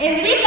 Every